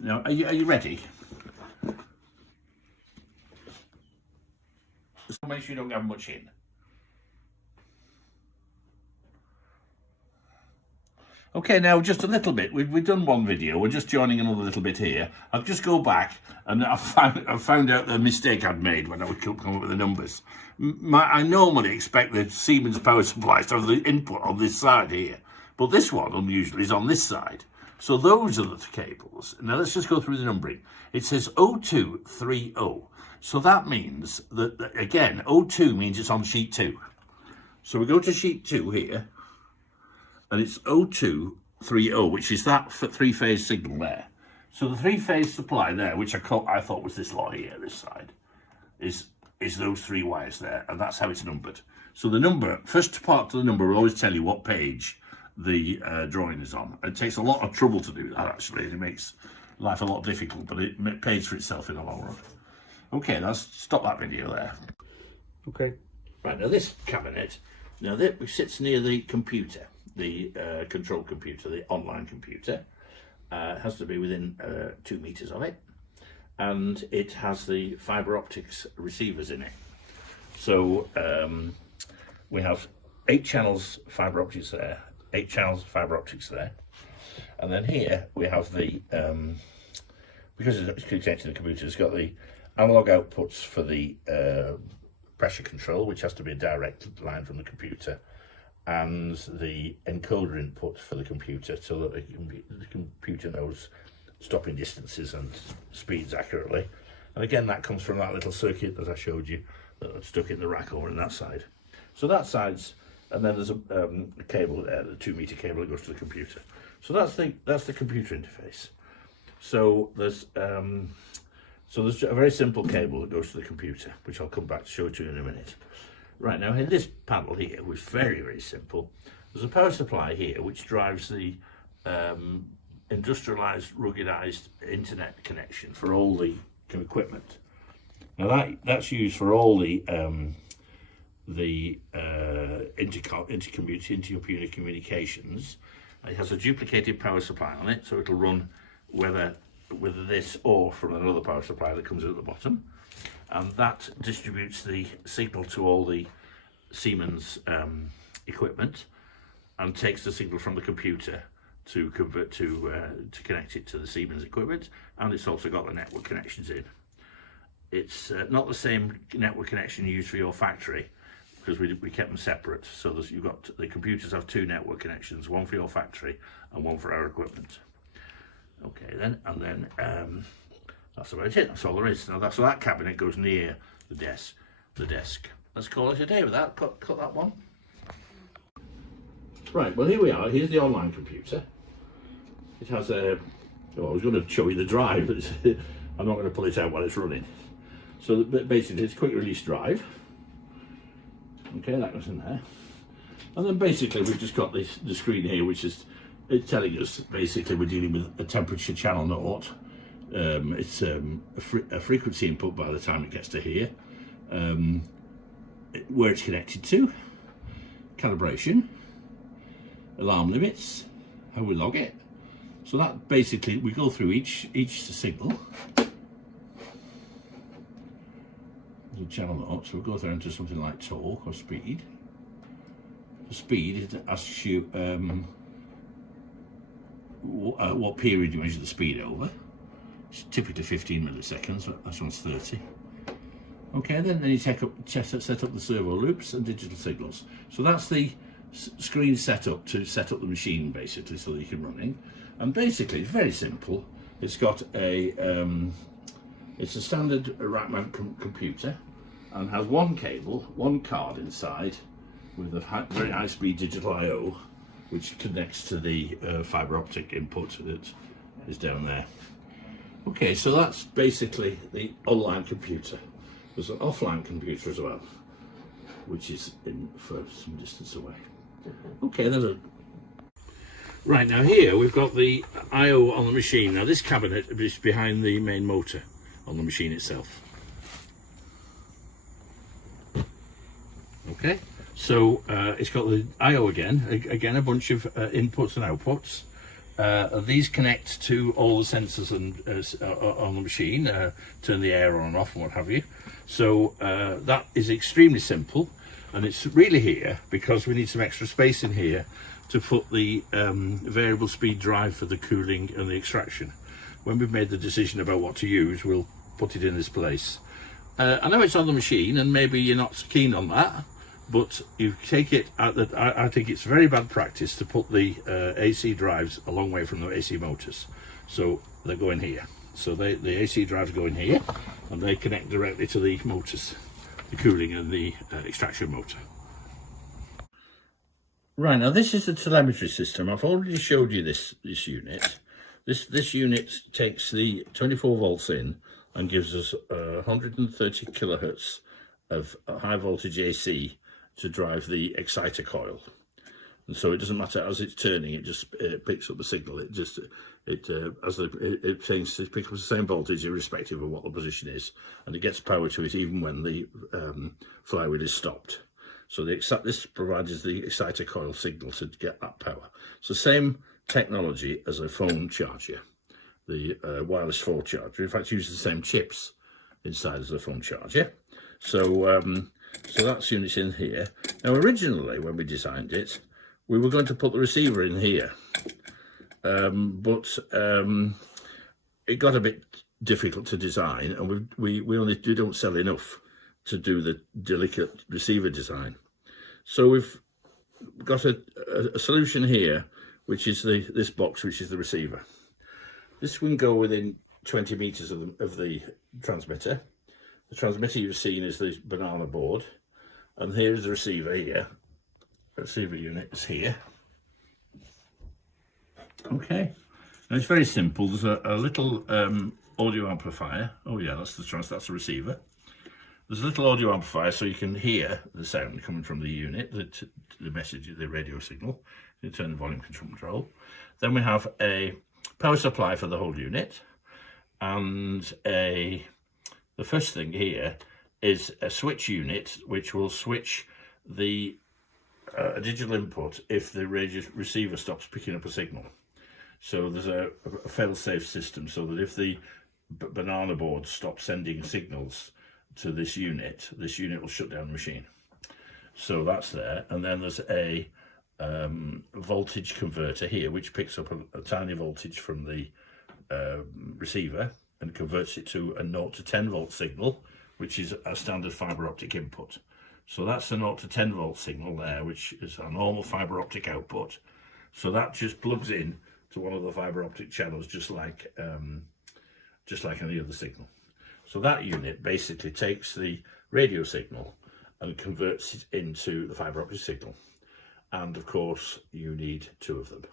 Now, are you ready? So make sure you don't have much in. Okay, now just a little bit. We've done one video. We're just joining another little bit here. I'll just go back, and I've found out the mistake I'd made when I would come up with the numbers. I normally expect the Siemens power supplies to have the input on this side here, but this one unusually is on this side. So those are the cables. Now let's just go through the numbering. It says 0230. So that means that again, 02 means it's on sheet 2. So we go to sheet 2 here, and it's 0230, which is that three-phase signal there. So the three-phase supply there, which I thought was this lot here, this side, is those 3 wires there, and that's how it's numbered. So the number, first part of the number will always tell you what page the drawing is on. It takes a lot of trouble to do that, actually. It makes life a lot difficult, but it pays for itself in the long run. Okay, let's stop that video there. Okay. Right, now this cabinet, it sits near the computer. The control computer, the online computer, has to be within 2 meters of it, and it has the fibre optics receivers in it. So we have 8 channels fibre optics there, 8 channels fibre optics there, and then here we have the because it's connected to the computer, it's got the analog outputs for the pressure control, which has to be a direct line from the computer, and the encoder input for the computer, so that the computer knows stopping distances and speeds accurately. And again, that comes from that little circuit that I showed you that stuck in the rack over on that side. So that side's, and then there's a cable there, the 2-meter cable that goes to the computer. So that's the computer interface. So there's a very simple cable that goes to the computer, which I'll come back to show to you in a minute. Right, now in this panel here, which is very, very simple, there's a power supply here which drives the industrialized, ruggedized internet connection for all the equipment. Now that's used for all the intercomputer communications. It has a duplicated power supply on it, so it'll run whether this or from another power supply that comes in at the bottom. And that distributes the signal to all the Siemens equipment, and takes the signal from the computer to convert to connect it to the Siemens equipment. And it's also got the network connections in. It's not the same network connection used for your factory, because we kept them separate. So you've got the computers have 2 network connections, one for your factory and one for our equipment. Okay then, and then that's about it. That's all there is. Now so that cabinet goes near the desk. Let's call it a day with that. Cut that one. Right. Well, here we are. Here's the online computer. It has a. Oh, I was going to show you the drive, but I'm not going to pull it out while it's running. So basically, it's a quick release drive. Okay, that goes in there. And then basically, we've just got the screen here, which is it's telling us basically we're dealing with a temperature channel 0. It's a frequency input by the time it gets to here, where it's connected to, calibration, alarm limits, how we log it. So that basically, we go through each signal. There's a channel 0, so we'll go through into something like torque or speed. The speed, it asks you what period you measure the speed over. It's typically 15 milliseconds, but this one's 30. Okay, then you set up the servo loops and digital signals. So that's the screen setup to set up the machine, basically, so that you can run in. And basically, it's very simple. It's got it's a standard rack mount computer, and has one cable, one card inside, with a very high speed digital I/O, which connects to the fibre optic input that is down there. Okay, so that's basically the online computer. There's an offline computer as well, which is for some distance away. Okay, there's a... Right, now here we've got the I/O on the machine. Now this cabinet is behind the main motor on the machine itself. Okay, so it's got the I/O again a bunch of inputs and outputs. These connect to all the sensors and on the machine, turn the air on and off and what have you. So that is extremely simple, and it's really here because we need some extra space in here to put the variable speed drive for the cooling and the extraction. When we've made the decision about what to use, we'll put it in this place. I know it's on the machine and maybe you're not keen on that, but you take it out that I think it's very bad practice to put the AC drives a long way from the AC motors. So they go in here. So the AC drives go in here and they connect directly to the motors, the cooling and the extraction motor. Right, now this is the telemetry system. I've already showed you this unit. This unit takes the 24 volts in and gives us 130 kilohertz of high voltage AC to drive the exciter coil. And so it doesn't matter as it's turning, it just picks up the signal. It picks up the same voltage irrespective of what the position is, and it gets power to it even when the flywheel is stopped. So this provides the exciter coil signal to get that power. It's the same technology as a phone charger, the wireless phone charger. In fact, it uses the same chips inside as the phone charger. So so that's units in here. Now originally when we designed it, we were going to put the receiver in here, but it got a bit difficult to design, and we don't sell enough to do the delicate receiver design. So we've got a solution here, which is this box, which is the receiver. This can go within 20 meters of the transmitter. The transmitter you've seen is the banana board, and here is the receiver here. The receiver unit is here. Okay, and it's very simple. There's a little audio amplifier. Oh yeah, that's the receiver. There's a little audio amplifier so you can hear the sound coming from the unit, the message, the radio signal. You turn the volume control. Then we have a power supply for the whole unit, and the first thing here is a switch unit which will switch the digital input if the radio receiver stops picking up a signal. So there's a fail-safe system so that if the banana board stops sending signals to this unit will shut down the machine. So that's there, and then there's a voltage converter here which picks up a tiny voltage from the receiver and converts it to a 0 to 10 volt signal, which is a standard fiber optic input. So that's a 0 to 10 volt signal there, which is a normal fiber optic output. So that just plugs in to one of the fiber optic channels, just like any other signal. So that unit basically takes the radio signal and converts it into the fiber optic signal. And of course, you need two of them.